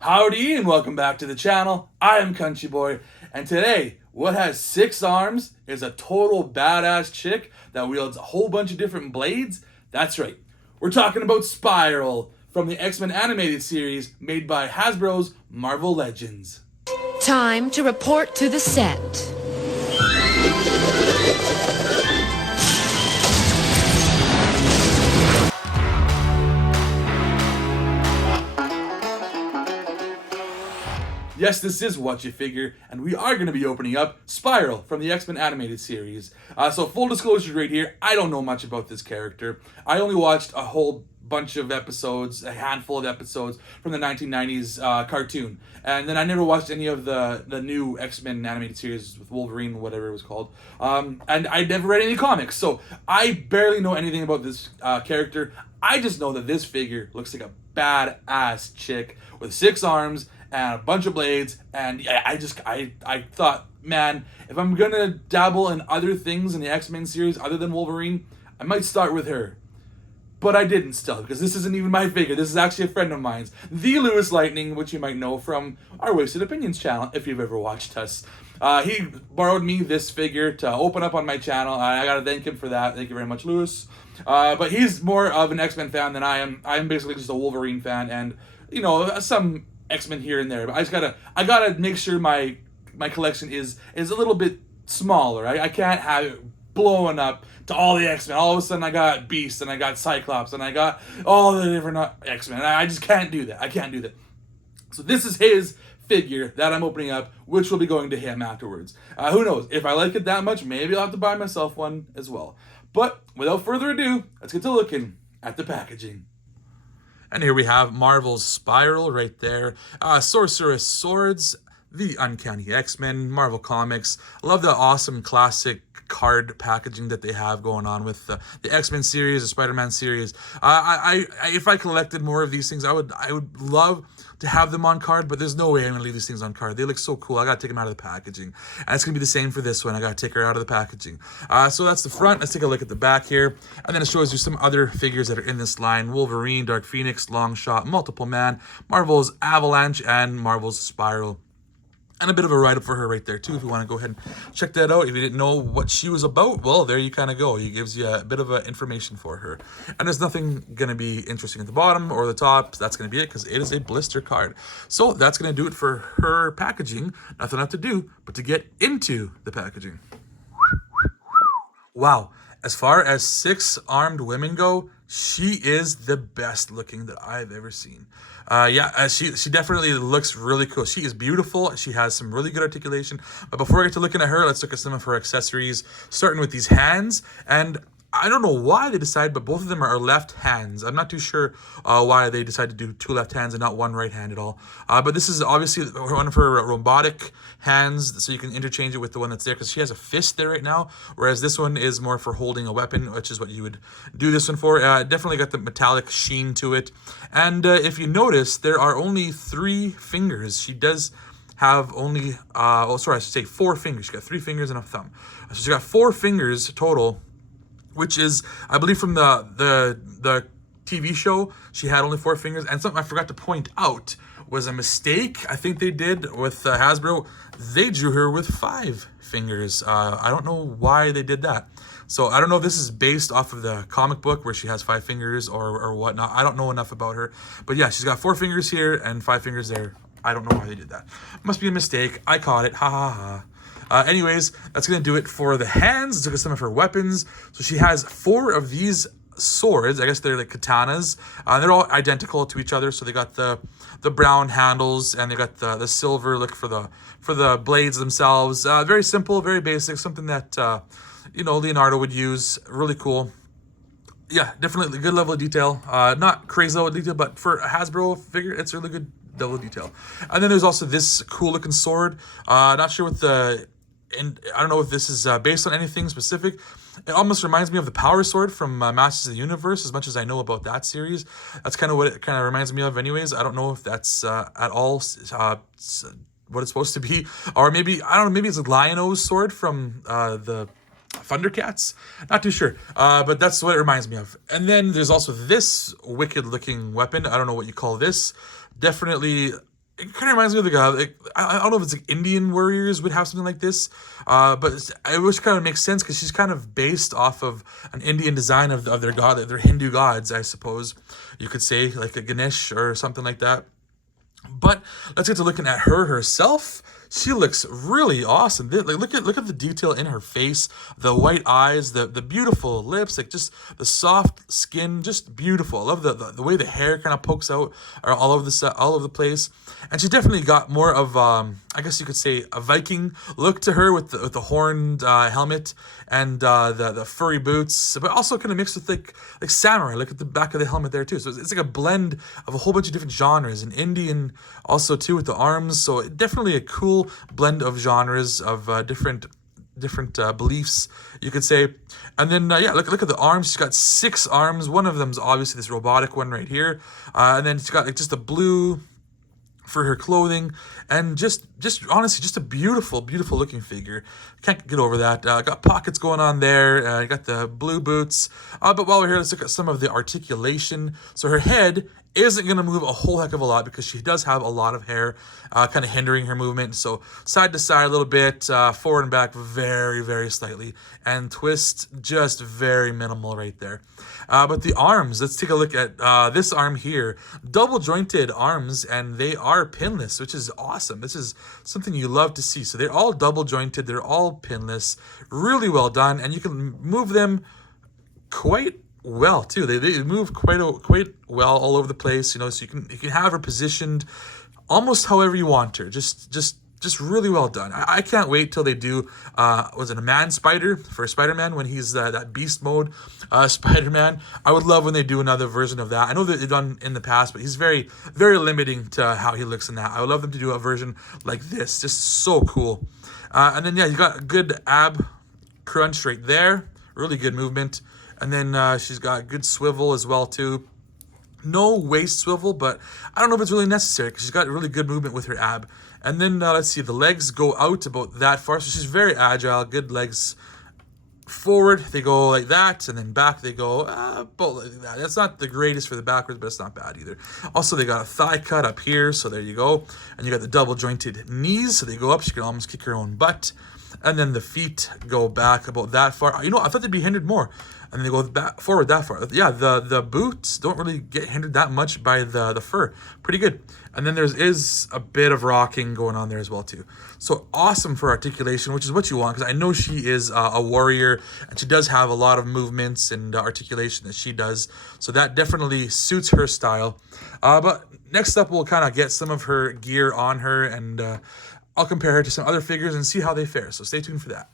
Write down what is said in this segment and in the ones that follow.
Howdy and welcome back to the channel. I am Country Boy, and today, what has 6 arms is a total badass chick that wields a whole bunch of different blades. That's right, we're talking about Spiral from the X-Men animated series made by Hasbro's Marvel Legends. Time to report to the set. Yes, this is Whatcha Figure, and we are going to be opening up Spiral from the X-Men animated series. So full disclosure right here, I don't know much about this character. I only watched a whole bunch of episodes, a handful of episodes from the 1990s cartoon. And then I never watched any of the new X-Men animated series with Wolverine, whatever it was called. And I never read any comics, so I barely know anything about this character. I just know that this figure looks like a badass chick with 6 arms and a bunch of blades, and I thought, man, if I'm gonna dabble in other things in the X-Men series other than Wolverine, I might start with her. But I didn't still, because this isn't even my figure. This is actually a friend of mine's, the Lewis Lightning, which you might know from our Wasted Opinions channel, if you've ever watched us. He borrowed me this figure to open up on my channel, and I gotta thank him for that. Thank you very much, Lewis. But he's more of an X-Men fan than I am. I'm basically just a Wolverine fan, and, you know, some X-Men here and there, but I gotta make sure my collection is a little bit smaller. I can't have it blowing up to all the X-Men. All of a sudden I got Beast and I got Cyclops and I got all the different X-Men. I just can't do that. I can't do that. So this is his figure that I'm opening up, which will be going to him afterwards. Who knows? If I like it that much, maybe I'll have to buy myself one as well. But without further ado, let's get to looking at the packaging. And here we have Marvel's Spiral right there. Sorceress Swords, the Uncanny X-Men, Marvel Comics. Love the awesome classic card packaging that they have going on with the X-Men series, the Spider-Man series. If I collected more of these things, I would love to have them on card, but there's no way I'm gonna leave these things on card. They look so cool. I gotta take them out of the packaging, and it's gonna be the same for this one. I gotta take her out of the packaging. So that's the front. Let's take a look at the back here, and then it shows you some other figures that are in this line: Wolverine, Dark Phoenix, Longshot, Multiple Man, Marvel's Avalanche, and Marvel's Spiral. And a bit of a write-up for her right there, too, if you want to go ahead and check that out. If you didn't know what she was about, well, there you kind of go. He gives you a bit of information for her. And there's nothing going to be interesting at the bottom or the top. That's going to be it, because it is a blister card. So that's going to do it for her packaging. Nothing left to do but to get into the packaging. Wow. As far as 6 armed women go, she is the best looking that I've ever seen. She definitely looks really cool. She is beautiful. She has some really good articulation. But before I get to looking at her, let's look at some of her accessories, starting with these hands. And I don't know why they decide, but both of them are left hands. I'm not too sure why they decided to do 2 left hands and not 1 right hand at all. But this is obviously one of her robotic hands, so you can interchange it with the one that's there, because she has a fist there right now, whereas this one is more for holding a weapon, which is what you would do this one for. Definitely got the metallic sheen to it. And if you notice, there are only 3 fingers. She does have only, I should say 4 fingers. She got 3 fingers and a thumb. So she got 4 fingers total, which is, I believe, from the TV show. She had only 4 fingers. And something I forgot to point out was a mistake I think they did with Hasbro. They drew her with 5 fingers. I don't know why they did that. So I don't know if this is based off of the comic book where she has 5 fingers or whatnot. I don't know enough about her. But yeah, she's got 4 fingers here and 5 fingers there. I don't know why they did that. Must be a mistake. I caught it. Ha ha ha. Anyways, that's going to do it for the hands. Let's look at some of her weapons. So she has 4 of these swords. I guess they're like katanas. They're all identical to each other. So they got the brown handles, and they got the silver look for the blades themselves. Very simple, very basic. Something that Leonardo would use. Really cool. Yeah, definitely good level of detail. Not crazy level of detail, but for a Hasbro figure, it's really good level of detail. And then there's also this cool looking sword. Not sure what and I don't know if this is based on anything specific. It almost reminds me of the Power Sword from Masters of the Universe, as much as I know about that series. That's kind of what it kind of reminds me of anyways. I don't know if that's at all what it's supposed to be. Or maybe, I don't know, maybe it's a Lion-O's sword from the Thundercats. Not too sure. But that's what it reminds me of. And then there's also this wicked looking weapon. I don't know what you call this. Definitely it kind of reminds me of the guy. Like, I don't know if it's like Indian warriors would have something like this, but it which kind of makes sense because she's kind of based off of an Indian design of their god, their Hindu gods, I suppose you could say, like a Ganesh or something like that. But let's get to looking at her herself. She looks really awesome. Like look at the detail in her face, the white eyes, the beautiful lips, like just the soft skin, just beautiful. I love the way the hair kind of pokes out all over the place. And she definitely got more of I guess you could say a Viking look to her with the horned helmet and the furry boots, but also kind of mixed with like samurai. Look at the back of the helmet there too. So it's like a blend of a whole bunch of different genres, and Indian also too with the arms. So definitely a cool blend of genres of different beliefs, you could say. And then yeah, look at the arms. She's got 6 arms. One of them's obviously this robotic one right here, and then she's got like just a blue for her clothing, and just honestly, just a beautiful looking figure. Can't get over that. Got pockets going on there. Got the blue boots. But while we're here, let's look at some of the articulation. So her head isn't going to move a whole heck of a lot because she does have a lot of hair kind of hindering her movement. So side to side a little bit, forward and back very slightly, and twist just very minimal right there. But the arms, let's take a look at this arm here. Double jointed arms, and they are pinless, which is awesome. This is something you love to see. So they're all double jointed, they're all pinless, really well done, and you can move them quite well too. They move quite well all over the place, you know, so you can have her positioned almost however you want her. Just really well done. I can't wait till they do was it a man spider for Spider-Man when he's that beast mode Spider-Man. I would love when they do another version of that. I know that they've done in the past, but he's very limiting to how he looks in that. I would love them to do a version like this. Just so cool. And then yeah, you got a good ab crunch right there. Really good movement. And then she's got good swivel as well too. No waist swivel, but I don't know if it's really necessary because she's got really good movement with her ab. And then let's see, the legs go out about that far, so she's very agile. Good legs forward, they go like that, and then back they go about like that. That's not the greatest for the backwards, but it's not bad either. Also, they got a thigh cut up here, so there you go. And you got the double jointed knees, so they go up. She can almost kick her own butt. And then the feet go back about that far. You know, I thought they'd be hindered more. And they go back forward that far. Yeah, the boots don't really get hindered that much by the fur. Pretty good. And then is a bit of rocking going on there as well too. So awesome for articulation, which is what you want, because I know she is a warrior, and she does have a lot of movements and articulation that she does. So that definitely suits her style. But next up, we'll kind of get some of her gear on her, and I'll compare her to some other figures and see how they fare. So stay tuned for that.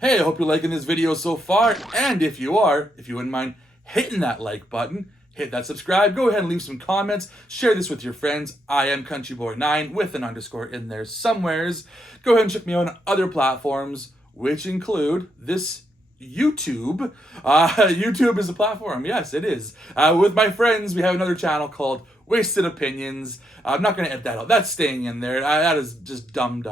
Hey, I hope you're liking this video so far, and if you wouldn't mind hitting that like button, hit that subscribe, go ahead and leave some comments, share this with your friends. I am CountryBoy9 with an underscore in there somewheres. Go ahead and check me out on other platforms, which include this YouTube. YouTube is a platform, yes it is. With my friends, we have another channel called Wasted Opinions. I'm not going to edit that out. That's staying in there. That is just dumb.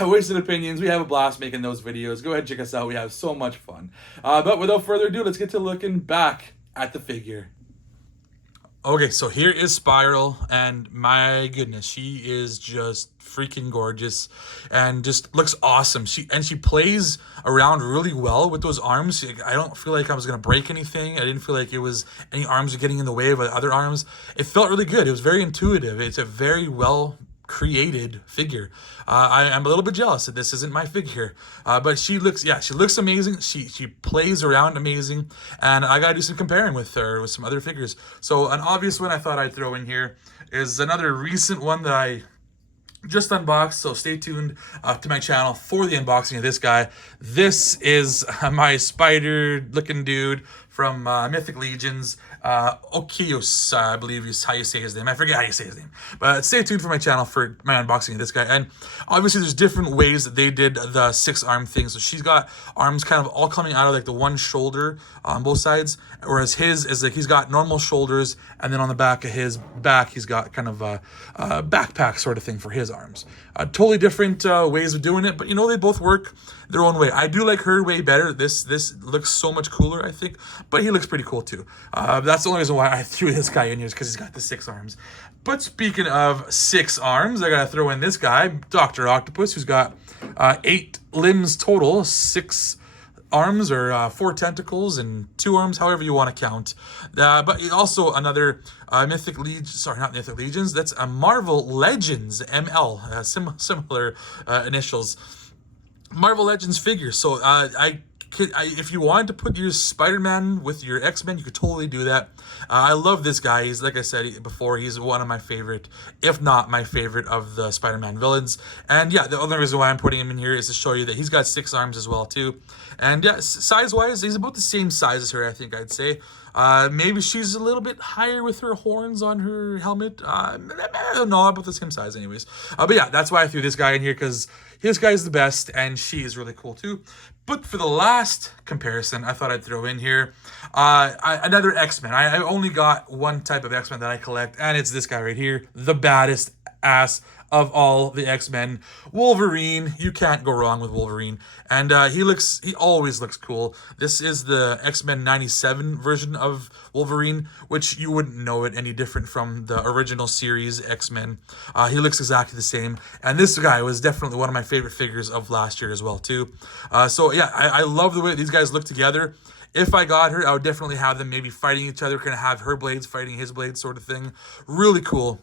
Wasted Opinions. We have a blast making those videos. Go ahead and check us out. We have so much fun. But without further ado, let's get to looking back at the figure. Okay, so here is Spiral, and my goodness, she is just freaking gorgeous and just looks awesome. She plays around really well with those arms. I don't feel like I was going to break anything. I didn't feel like it was any arms getting in the way of the other arms. It felt really good. It was very intuitive. It's a very well created figure. I'm a little bit jealous that this isn't my figure, but she looks amazing. She plays around amazing, and I gotta do some comparing with her with some other figures. So an obvious one I thought I'd throw in here is another recent one that I just unboxed, so stay tuned to my channel for the unboxing of this guy. This is my spider looking dude from Mythic Legions. Okios, I believe is how you say his name. I forget how you say his name. But stay tuned for my channel for my unboxing of this guy. And obviously there's different ways that they did the 6-arm thing. So she's got arms kind of all coming out of like the one shoulder on both sides, whereas his is like he's got normal shoulders, and then on the back of his back he's got kind of a backpack sort of thing for his arms. Totally different ways of doing it, but you know, they both work their own way. I do like her way better. This looks so much cooler, I think, but he looks pretty cool too. that's the only reason why I threw this guy in here, is because he's got the 6 arms. But speaking of 6 arms, I gotta throw in this guy, Dr. Octopus, who's got 8 limbs total, 6 arms, or 4 tentacles and 2 arms, however you want to count. But also another Mythic Legion, sorry, not Mythic Legions, that's a Marvel Legends ML, similar initials. Marvel Legends figure. So if you wanted to put your Spider-Man with your X-Men, you could totally do that. I love this guy. He's, like I said before, he's one of my favorite, if not my favorite, of the Spider-Man villains. And yeah, the other reason why I'm putting him in here is to show you that he's got 6 arms as well too. And yeah, size-wise, he's about the same size as her, I think I'd say. Maybe she's a little bit higher with her horns on her helmet. I don't know, about the same size anyways. But yeah, that's why I threw this guy in here, because this guy is the best, and she is really cool too. But for the last comparison, I thought I'd throw in here another X-Men. I only got one type of X-Men that I collect, and it's this guy right here, the baddest ass of all the X-Men, Wolverine. You can't go wrong with Wolverine, and he always looks cool. This is the X-Men 97 version of Wolverine, which you wouldn't know it any different from the original series X-Men. He looks exactly the same, and this guy was definitely one of my favorite figures of last year as well too. So yeah, I love the way these guys look together. If I got her, I would definitely have them maybe fighting each other, kind of have her blades fighting his blades sort of thing. Really cool.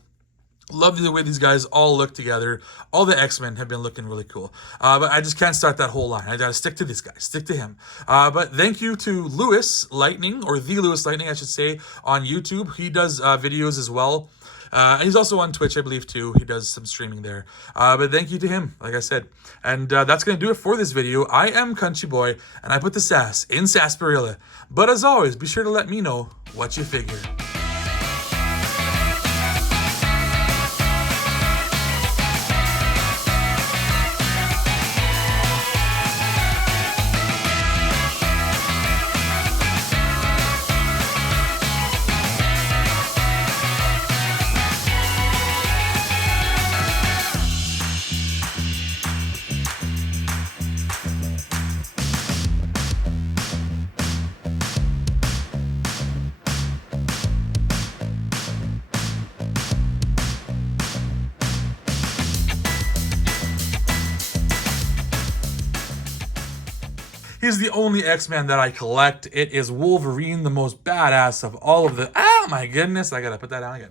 Love the way these guys all look together. All the X-Men have been looking really cool. But I just can't start that whole line. I gotta stick to this guy, stick to him. But thank you to Lewis Lightning, or the Lewis Lightning, I should say, on YouTube. He does videos as well. And he's also on Twitch, I believe, too. He does some streaming there. But thank you to him, like I said. And that's going to do it for this video. I am Country Boy, and I put the sass in sarsaparilla. But as always, be sure to let me know what you figure. He's the only X-Man that I collect. It is Wolverine, the most badass of all of the... Oh my goodness, I gotta put that down again.